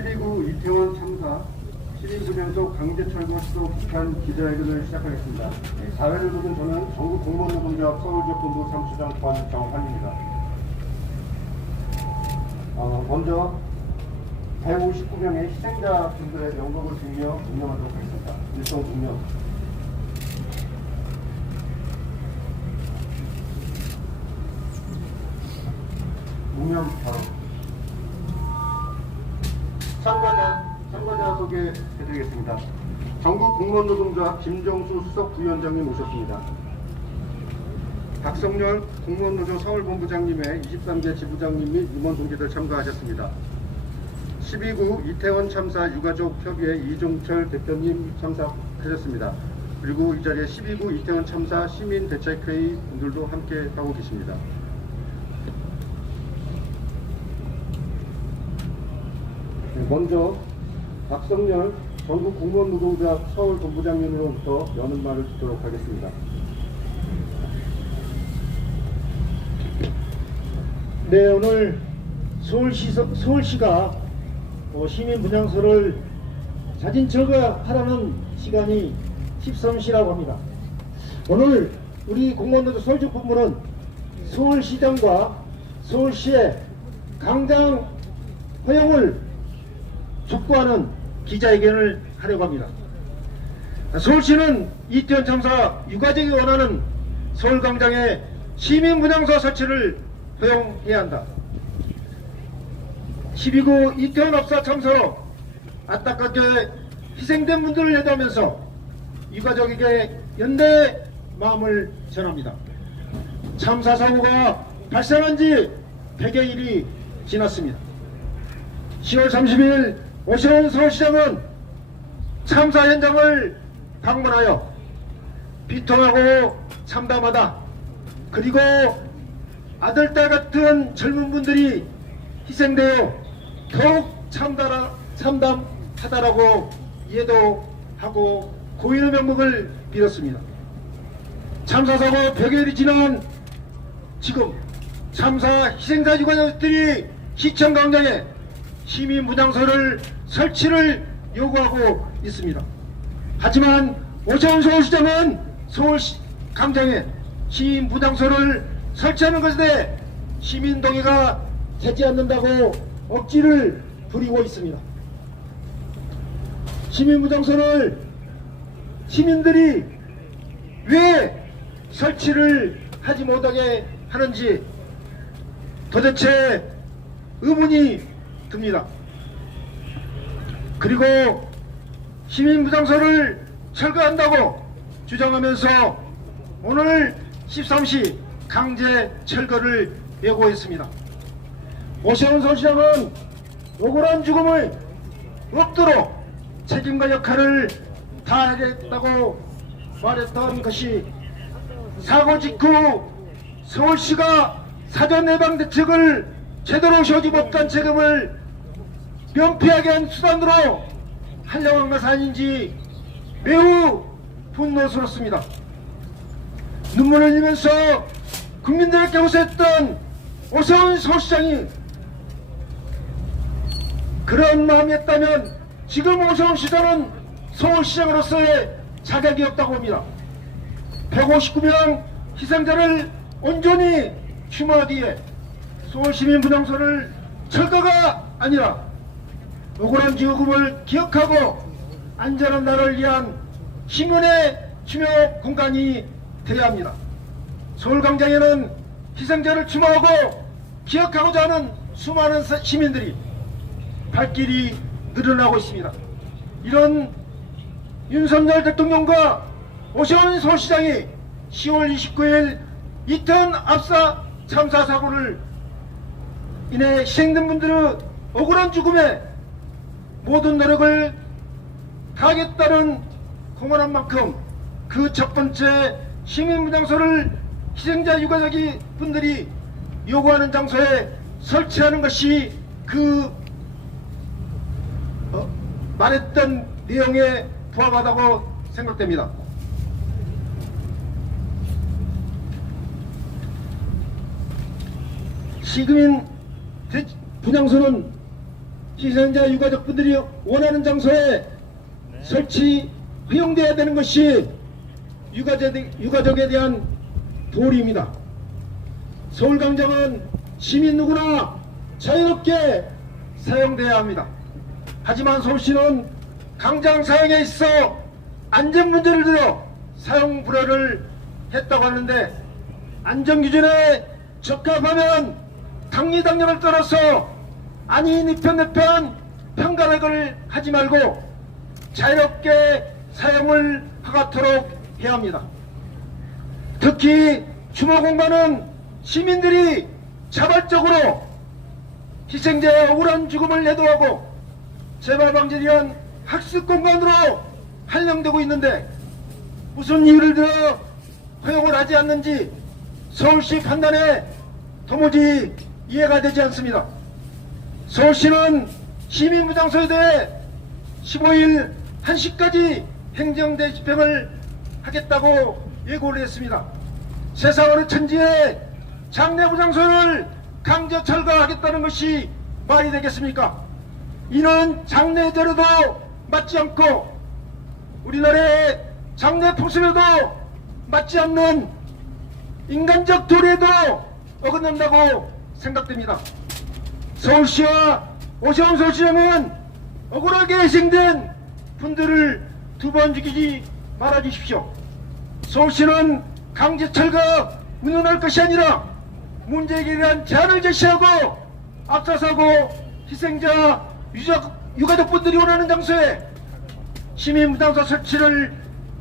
12구 이태원 참사 시민구명소 강제철거 시도 북한 기자회견을 시작하겠습니다. 사회를 보는 저는 전국 공무원노동조합 서울지역본부 사무처장 권정환입니다. 먼저 159명의 희생자분들의 명복을 빌며 묵념하도록 하겠습니다. 일동 묵념. 묵념 바로. 참가자 소개해드리겠습니다. 전국 공무원노동조합 김정수 수석 부위원장님 오셨습니다. 박성렬 공무원노조 서울본부장님의 23개 지부장님 및 임원 동지들 참가하셨습니다. 12구 이태원 참사 유가족 협의회 이종철 대표님 참석하셨습니다. 그리고 이 자리에 12구 이태원 참사 시민대책회의 분들도 함께 하고 계십니다. 먼저 박성렬 전국 공무원노동조합 서울본부장님으로부터 여는 말을 듣도록 하겠습니다. 네, 오늘 서울시가 시민분향소를 자진 철거하라는 시간이 13시라고 합니다. 오늘 우리 공무원노조 서울지역본부는 서울시장과 서울시의 강장 허용을 촉구하는 기자회견을 하려고 합니다. 서울시는 이태원 참사 유가족이 원하는 서울광장에 시민분향소 설치를 허용해야 한다. 12구 이태원 압사 참사로 안타깝게 희생된 분들을 예도하면서 유가족에게 연대의 마음을 전합니다. 참사 사고가 발생한 지 100여일이 지났습니다. 10월 30일 오세훈 서울시장은 참사 현장을 방문하여 비통하고 참담하다, 그리고 아들, 딸 같은 젊은 분들이 희생되어 더욱 참담하다라고 예도하고 고인의 명복을 빌었습니다. 참사 사고 100여일이 지난 지금 참사 희생자 유가족들이 시청 광장에 시민분향소를 설치를 요구하고 있습니다. 하지만 오세훈 서울시장은 서울시 광장에 시민분향소를 설치하는 것에 대해 시민 동의가 되지 않는다고 억지를 부리고 있습니다. 시민분향소를 시민들이 왜 설치를 하지 못하게 하는지 도대체 의문이 듭니다. 그리고 시민분향소를 철거한다고 주장하면서 오늘 13시 강제 철거를 예고했습니다. 오세훈 서울시장은 억울한 죽음을 없도록 책임과 역할을 다하겠다고 말했던 것이 사고 직후 서울시가 사전 예방 대책을 제대로 세우지 못한 책임을 면피하게 한 수단으로 하려고 한 것이 아닌지 매우 분노스럽습니다. 눈물을 흘리면서 국민들에게 호소했던 오세훈 서울시장이 그런 마음이었다면 지금 오세훈 시장은 서울시장으로서의 자격이 없다고 합니다. 159명 희생자를 온전히 추모하기에 서울시민분향소를 철거가 아니라 억울한 죽음을 기억하고 안전한 나라를 위한 시민의 추모 공간이 되어야 합니다. 서울광장에는 희생자를 추모하고 기억하고자 하는 수많은 시민들이 발길이 늘어나고 있습니다. 이런 윤석열 대통령과 오세훈 서울시장이 10월 29일 이태원 압사 참사 사고를 인해 희생된 분들의 억울한 죽음에 모든 노력을 다하겠다는 공언한 만큼 그 첫 번째 시민분향소를 희생자 유가족이 분들이 요구하는 장소에 설치하는 것이 그 말했던 내용에 부합하다고 생각됩니다. 시민 분향소는 희생자 유가족분들이 원하는 장소에 설치 허용돼야 되는 것이 유가족에 대한 도리입니다. 서울광장은 시민 누구나 자유롭게 사용돼야 합니다. 하지만 서울시는 광장 사용에 있어 안전 문제를 들어 사용 불허를 했다고 하는데, 안전기준에 적합하면 당리당략을 떨어서 아니 니편 내편 편가락을 하지 말고 자유롭게 사용을 하도록 해야 합니다. 특히 추모 공간은 시민들이 자발적으로 희생자의 억울한 죽음을 애도하고 재발 방지를 위한 학습 공간으로 활용되고 있는데 무슨 이유를 들어 허용을 하지 않는지 서울시 판단에 도무지 이해가 되지 않습니다. 서울시는 시민무장소에 대해 15일 1시까지 행정대 집행을 하겠다고 예고를 했습니다. 세상 어느 천지에 장례무장소를 강제 철거하겠다는 것이 말이 되겠습니까? 이는 장례제로도 맞지 않고 우리나라의 장례 풍습에도 맞지 않는 인간적 도리에도 어긋난다고 생각됩니다. 서울시와 오세훈 서울시장은 억울하게 희생된 분들을 두 번 죽이지 말아주십시오. 서울시는 강제 철거 운운할 것이 아니라 문제 해결에 대한 제안을 제시하고 앞서서고 희생자 유가족분들이 원하는 장소에 시민무장소 설치를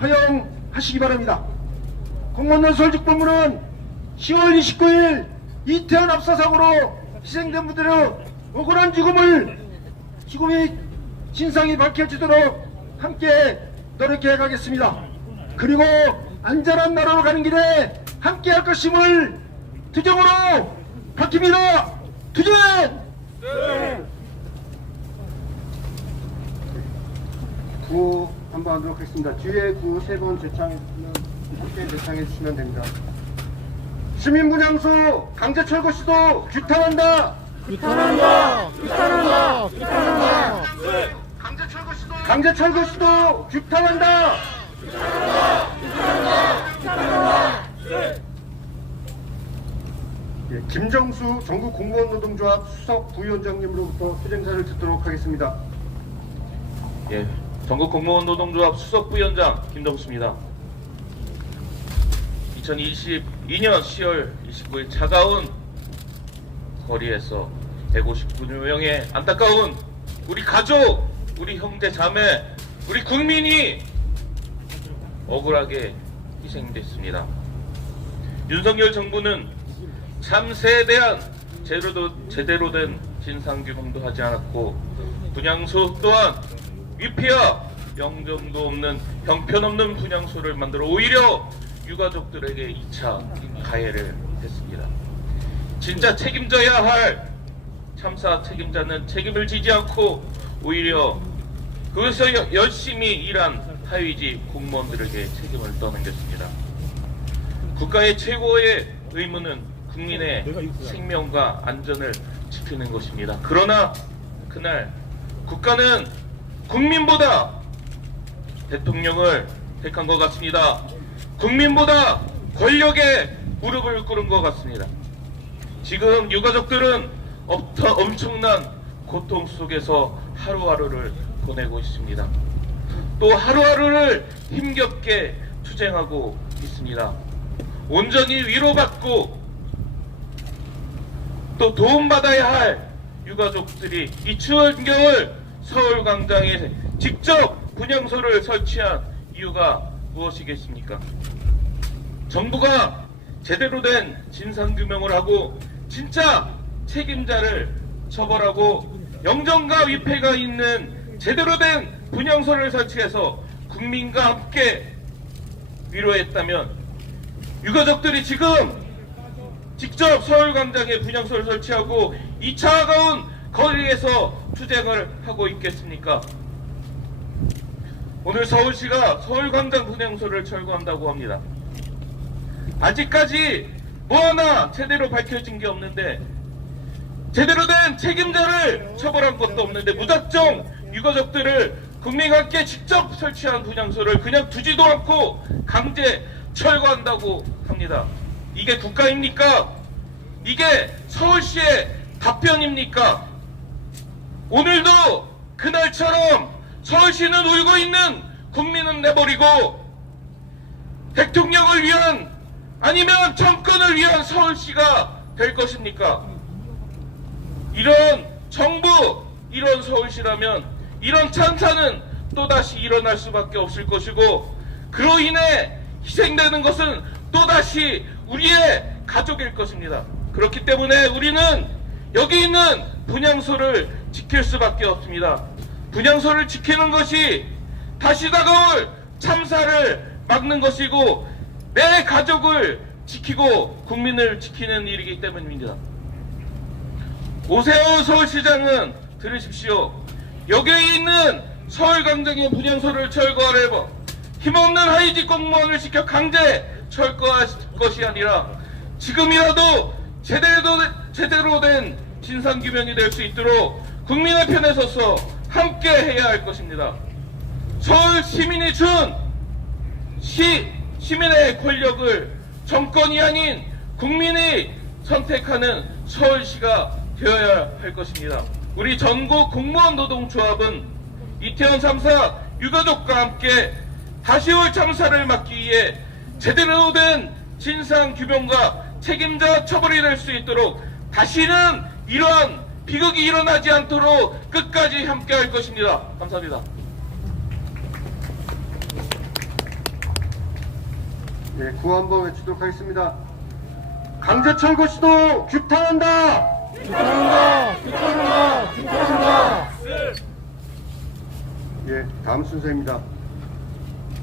허용하시기 바랍니다. 공무원 서울특별부는 10월 29일 이태원 압사사고로 희생된 분들의 억울한 죽음의 진상이 밝혀지도록 함께 노력해 가겠습니다. 그리고 안전한 나라로 가는 길에 함께 할 것임을 투정으로 밝힙니다. 투쟁! 구호 한번 하도록 하겠습니다. 뒤에 구호 3번 재창해주시면 함께 재창해주시면 됩니다. 시민분향소 강제 철거 시도 규탄한다. 규탄한다! 규탄한다! 규탄한다! 강제 철거 시도 규탄한다. 예, 김정수 전국공무원노동조합 수석 부위원장님으로부터 투쟁사를 듣도록 하겠습니다. 예, 전국공무원노동조합 수석부위원장 김정수입니다. 2022년 10월 29일 차가운 거리에서 159명의 안타까운 우리 가족, 우리 형제 자매, 우리 국민이 억울하게 희생됐습니다. 윤석열 정부는 참새에 대한 제대로 된 진상규명도 하지 않았고 분향소 또한 위패와 영정도 없는 형편없는 분향소를 만들어 오히려 유가족들에게 2차 가해를 했습니다. 진짜 책임져야 할 참사 책임자는 책임을 지지 않고 오히려 그것에서 열심히 일한 하위직 공무원들에게 책임을 떠넘겼습니다. 국가의 최고의 의무는 국민의 생명과 안전을 지키는 것입니다. 그러나 그날 국가는 국민보다 대통령을 택한 것 같습니다. 국민보다 권력에 무릎을 꿇은 것 같습니다. 지금 유가족들은 엄청난 고통 속에서 하루하루를 보내고 있습니다. 또 하루하루를 힘겹게 투쟁하고 있습니다. 온전히 위로받고 또 도움받아야 할 유가족들이 이 추운 겨울 서울광장에 직접 분향소를 설치한 이유가 무엇이겠습니까? 정부가 제대로 된 진상규명을 하고 진짜 책임자를 처벌하고 영정과 위패가 있는 제대로 된 분향소를 설치해서 국민과 함께 위로했다면 유가족들이 지금 직접 서울광장에 분향소를 설치하고 이 차가운 거리에서 투쟁을 하고 있겠습니까? 오늘 서울시가 서울광장 분향소를 철거한다고 합니다. 아직까지 뭐 하나 제대로 밝혀진 게 없는데 제대로 된 책임자를 처벌한 것도 없는데 무작정 유가족들을 국민과 함께 직접 설치한 분향소를 그냥 두지도 않고 강제 철거한다고 합니다. 이게 국가입니까? 이게 서울시의 답변입니까? 오늘도 그날처럼 서울시는 울고 있는 국민은 내버리고 대통령을 위한 아니면 정권을 위한 서울시가 될 것입니까? 이런 정부, 이런 서울시라면 이런 참사는 또다시 일어날 수밖에 없을 것이고 그로 인해 희생되는 것은 또다시 우리의 가족일 것입니다. 그렇기 때문에 우리는 여기 있는 분향소를 지킬 수밖에 없습니다. 분향소를 지키는 것이 다시 다가올 참사를 막는 것이고 내 가족을 지키고 국민을 지키는 일이기 때문입니다. 오세훈 서울시장은 들으십시오. 여기에 있는 서울광장의 분향소를 철거하려고 힘없는 하이직 공무원을 시켜 강제 철거할 것이 아니라 지금이라도 제대로 된 진상규명이 될 수 있도록 국민의 편에 서서 함께 해야 할 것입니다. 서울 시민이 준 시민의 권력을 정권이 아닌 국민이 선택하는 서울시가 되어야 할 것입니다. 우리 전국 공무원 노동조합은 이태원 참사 유가족과 함께 다시 올 참사를 막기 위해 제대로 된 진상규명과 책임자 처벌이 될 수 있도록 다시는 이러한 비극이 일어나지 않도록 끝까지 함께 할 것입니다. 감사합니다. 예, 구호 한번 외치도록 하겠습니다. 강제 철거 시도 규탄한다! 규탄한다! 규탄한다! 규탄한다! 예, 다음 순서입니다.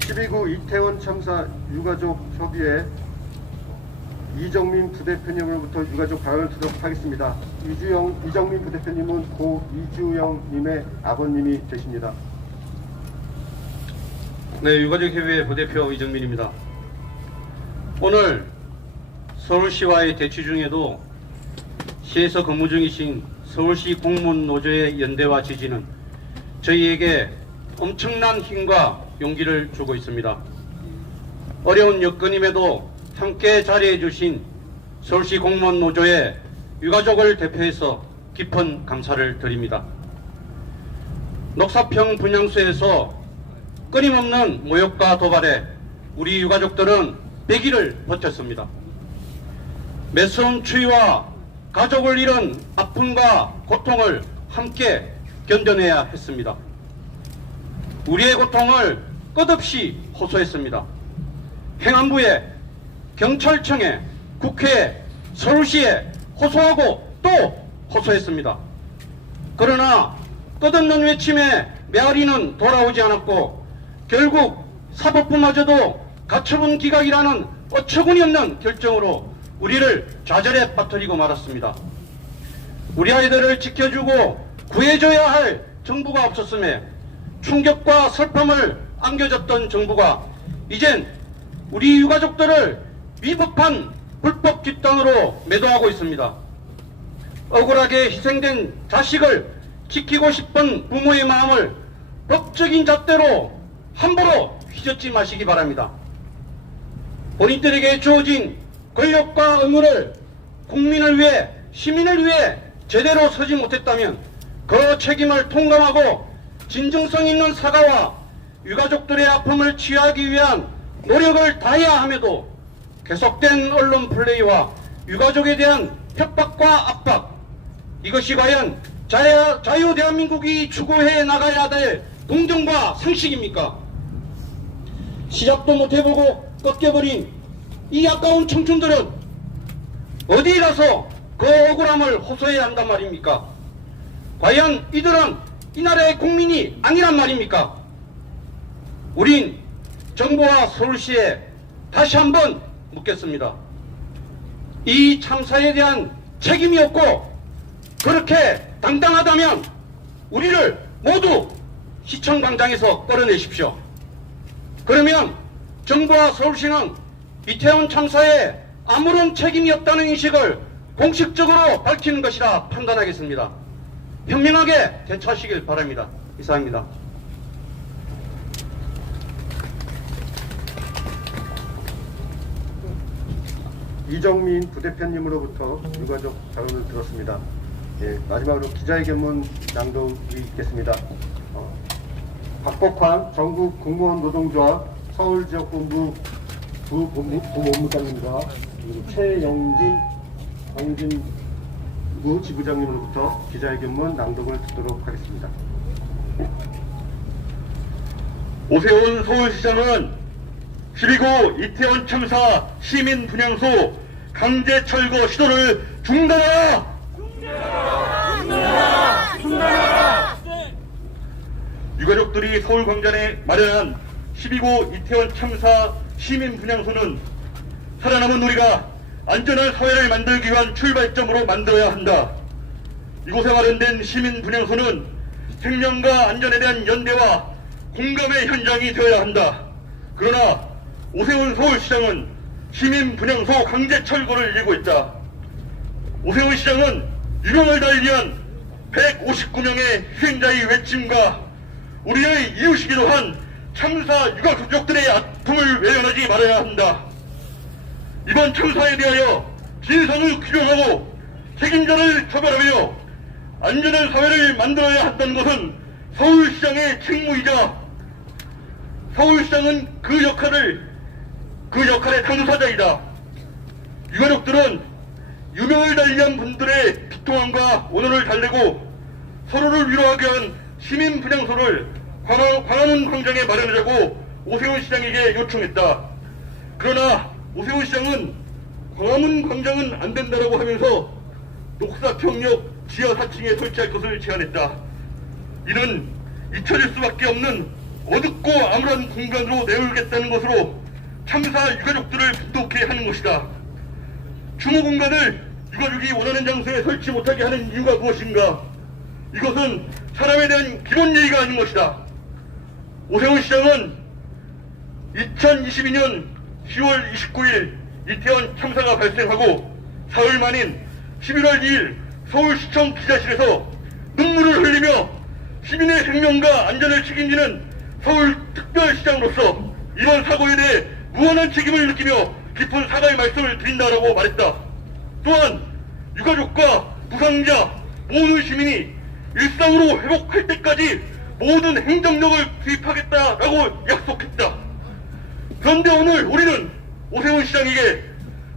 12구 이태원 참사 유가족 협의회 이정민 부대표님으로부터 유가족 발언을 듣도록 하겠습니다. 이정민 부대표님은 고 이주영님의 아버님이 되십니다. 네, 유가족협의회 부대표 이정민입니다. 오늘 서울시와의 대치 중에도 시에서 근무 중이신 서울시 공무원 노조의 연대와 지지는 저희에게 엄청난 힘과 용기를 주고 있습니다. 어려운 여건임에도 함께 자리해 주신 서울시 공무원 노조의 유가족을 대표해서 깊은 감사를 드립니다. 녹사평 분향소에서 끊임없는 모욕과 도발에 우리 유가족들은 100일을 버텼습니다. 매서운 추위와 가족을 잃은 아픔과 고통을 함께 견뎌내야 했습니다. 우리의 고통을 끝없이 호소했습니다. 행안부에, 경찰청에, 국회에, 서울시에 호소하고 또 호소했습니다. 그러나 끝없는 외침에 메아리는 돌아오지 않았고 결국 사법부마저도 가처분 기각이라는 어처구니 없는 결정으로 우리를 좌절에 빠뜨리고 말았습니다. 우리 아이들을 지켜주고 구해줘야 할 정부가 없었음에 충격과 슬픔을 안겨줬던 정부가 이젠 우리 유가족들을 위법한 불법 집단으로 매도하고 있습니다. 억울하게 희생된 자식을 지키고 싶은 부모의 마음을 법적인 잣대로 함부로 휘젓지 마시기 바랍니다. 본인들에게 주어진 권력과 의무를 국민을 위해, 시민을 위해 제대로 서지 못했다면 그 책임을 통감하고 진정성 있는 사과와 유가족들의 아픔을 치유하기 위한 노력을 다해야 함에도 계속된 언론 플레이와 유가족에 대한 협박과 압박, 이것이 과연 자유 대한민국이 추구해 나가야 될 공정과 상식입니까? 시작도 못해보고 꺾여버린 이 아까운 청춘들은 어디 가서 그 억울함을 호소해야 한단 말입니까? 과연 이들은 이 나라의 국민이 아니란 말입니까? 우린 정부와 서울시에 다시 한번 묻겠습니다. 이 참사에 대한 책임이 없고 그렇게 당당하다면 우리를 모두 시청광장에서 끌어내십시오. 그러면 정부와 서울시는 이태원 참사에 아무런 책임이 없다는 인식을 공식적으로 밝히는 것이라 판단하겠습니다. 현명하게 대처하시길 바랍니다. 이상입니다. 이정민 부대표님으로부터 유가족 발언을 들었습니다. 예, 마지막으로 기자회견문 낭독이 있겠습니다. 박복환 전국 공무원 노동조합 서울지역본부 부본부장님과 그리고 최영진 광진구 지부장님으로부터 기자회견문 낭독을 듣도록 하겠습니다. 오세훈 서울시장은 12구 이태원 참사 시민 분향소 강제 철거 시도를 중단하라! 유가족들이 서울광장에 마련한 12구 이태원 참사 시민 분향소는 살아남은 우리가 안전한 사회를 만들기 위한 출발점으로 만들어야 한다. 이곳에 마련된 시민 분향소는 생명과 안전에 대한 연대와 공감의 현장이 되어야 한다. 그러나 오세훈 서울시장은 시민 분향소 강제 철거를 일고 있다. 오세훈 시장은 유명을 달리한 159명의 희생자의 외침과 우리의 이웃이기도 한 참사 유가족들의 아픔을 외면하지 말아야 한다. 이번 참사에 대하여 진상을 규명하고 책임자를 처벌하며 안전한 사회를 만들어야 한다는 것은 서울시장의 책무이자 서울시장은 그 역할의 당사자이다. 유가족들은 유명을 달리한 분들의 비통함과 원혼을 달래고 서로를 위로하기 위한 시민 분향소를 광화문 광장에 마련하자고 오세훈 시장에게 요청했다. 그러나 오세훈 시장은 광화문 광장은 안 된다라고 하면서 녹사평역 지하 4층에 설치할 것을 제안했다. 이는 잊혀질 수밖에 없는 어둡고 암울한 공간으로 내몰겠다는 것으로 참사 유가족들을 분독해 하는 것이다. 추모 공간을 유가족이 원하는 장소에 설치 못하게 하는 이유가 무엇인가? 이것은 사람에 대한 기본 예의가 아닌 것이다. 오세훈 시장은 2022년 10월 29일 이태원 참사가 발생하고 사흘 만인 11월 2일 서울시청 기자실에서 눈물을 흘리며 시민의 생명과 안전을 책임지는 서울특별시장으로서 이번 사고에 대해 무한한 책임을 느끼며 깊은 사과의 말씀을 드린다라고 말했다. 또한 유가족과 부상자 모든 시민이 일상으로 회복할 때까지 모든 행정력을 투입하겠다라고 약속했다. 그런데 오늘 우리는 오세훈 시장에게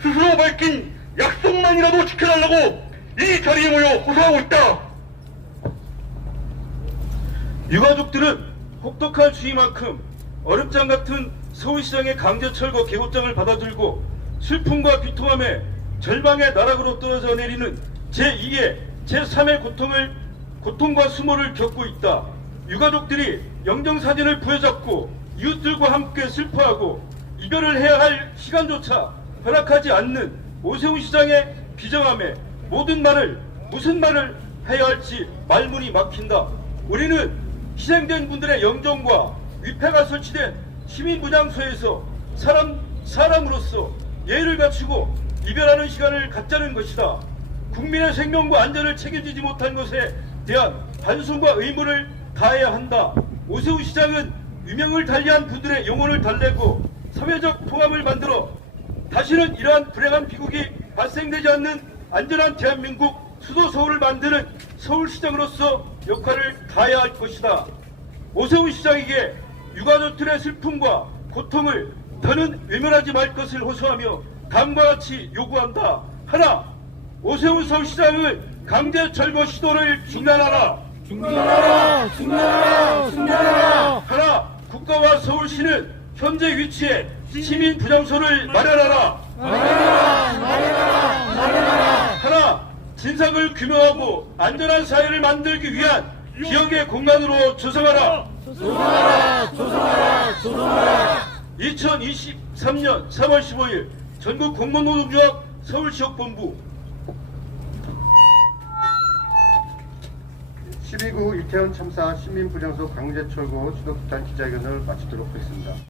스스로 밝힌 약속만이라도 지켜달라고 이 자리에 모여 호소하고 있다. 유가족들은 혹독한 주의만큼 얼음장 같은 서울시장의 강제 철거 계곡장을 받아들고 슬픔과 비통함에 절망의 나락으로 떨어져 내리는 제2의 제3의 고통과 수모를 겪고 있다. 유가족들이 영정사진을 부여잡고 이웃들과 함께 슬퍼하고 이별을 해야 할 시간조차 허락하지 않는 오세훈 시장의 비정함에 무슨 말을 해야 할지 말문이 막힌다. 우리는 희생된 분들의 영정과 위패가 설치된 시민분향소에서 사람으로서 예의를 갖추고 이별하는 시간을 갖자는 것이다. 국민의 생명과 안전을 책임지지 못한 것에 대한 반성과 의무를 다해야 한다. 오세훈 시장은 유명을 달리한 분들의 영혼을 달래고 사회적 통합을 만들어 다시는 이러한 불행한 비극이 발생되지 않는 안전한 대한민국 수도 서울을 만드는 서울시장으로서 역할을 다해야 할 것이다. 오세훈 시장에게 유가족들의 슬픔과 고통을 더는 외면하지 말 것을 호소하며 다음과 같이 요구한다. 하나, 오세훈 서울시장을 강제 철거 시도를 중단하라. 중단하라. 하나, 국가와 서울시는 현재 위치에 시민 분향소를 마련하라. 하나, 진상을 규명하고 안전한 사회를 만들기 위한 기억의 공간으로 조성하라. 2023년 3월 15일 전국 공무원노동조합 서울지역본부. 12구 이태원 참사 시민분향소 강제 철거 시도 기자회견을 마치도록 하겠습니다.